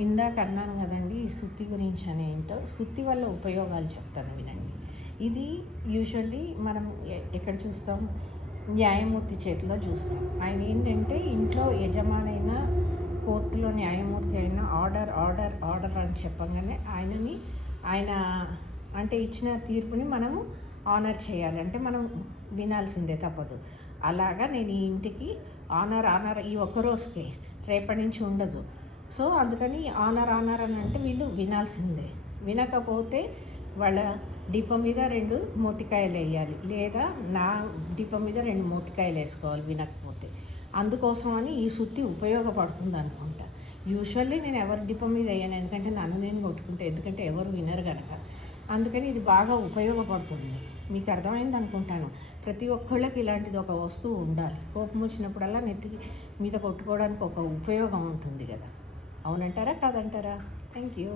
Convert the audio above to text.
ఇందాక అన్నాను కదండి ఈ సుత్తి గురించి అని ఏంటో. సుత్తి వల్ల ఉపయోగాలు చెప్తాను వినండి. ఇది యూజువల్లీ మనం ఎక్కడ చూస్తాం? న్యాయమూర్తి చేతిలో చూస్తాం. ఆయన ఏంటంటే ఇంట్లో యజమానైన కోర్టులో న్యాయమూర్తి అయినా ఆర్డర్ ఆర్డర్ ఆర్డర్ అని చెప్పగానే ఆయనని ఆయన అంటే ఇచ్చిన తీర్పుని మనము ఆనర్ చేయాలి. అంటే మనం వినాల్సిందే తప్పదు. అలాగా నేను ఈ ఇంటికి ఆనర్ ఆనర్ ఈ ఒక్క రోజుకే. రేపటి నుంచి ఉండదు. సో అందుకని ఆనర్ ఆనర్ అని అంటే వీళ్ళు వినాల్సిందే. వినకపోతే వాళ్ళ డిప మీద రెండు మొటికాయలు వేయాలి. లేదా నా డిప మీద రెండు మోటికాయలు వేసుకోవాలి వినకపోతే. అందుకోసం అని ఈ సుత్తి ఉపయోగపడుతుంది అనుకుంటా. యూజువల్లీ నేను ఎవరి డిప మీద వేయను ఎందుకంటే నన్ను నేను కొట్టుకుంటే ఎందుకంటే ఎవరు వినరు కనుక అందుకని ఇది బాగా ఉపయోగపడుతుంది. మీకు అర్థమైంది అనుకుంటాను. ప్రతి ఒక్కళ్ళకి ఇలాంటిది ఒక వస్తువు ఉండాలి. కోపం వచ్చినప్పుడల్లా నెత్తి మీద కొట్టుకోవడానికి ఒక ఉపయోగం ఉంటుంది కదా. అవునంటారా కాదంటారా? Thank you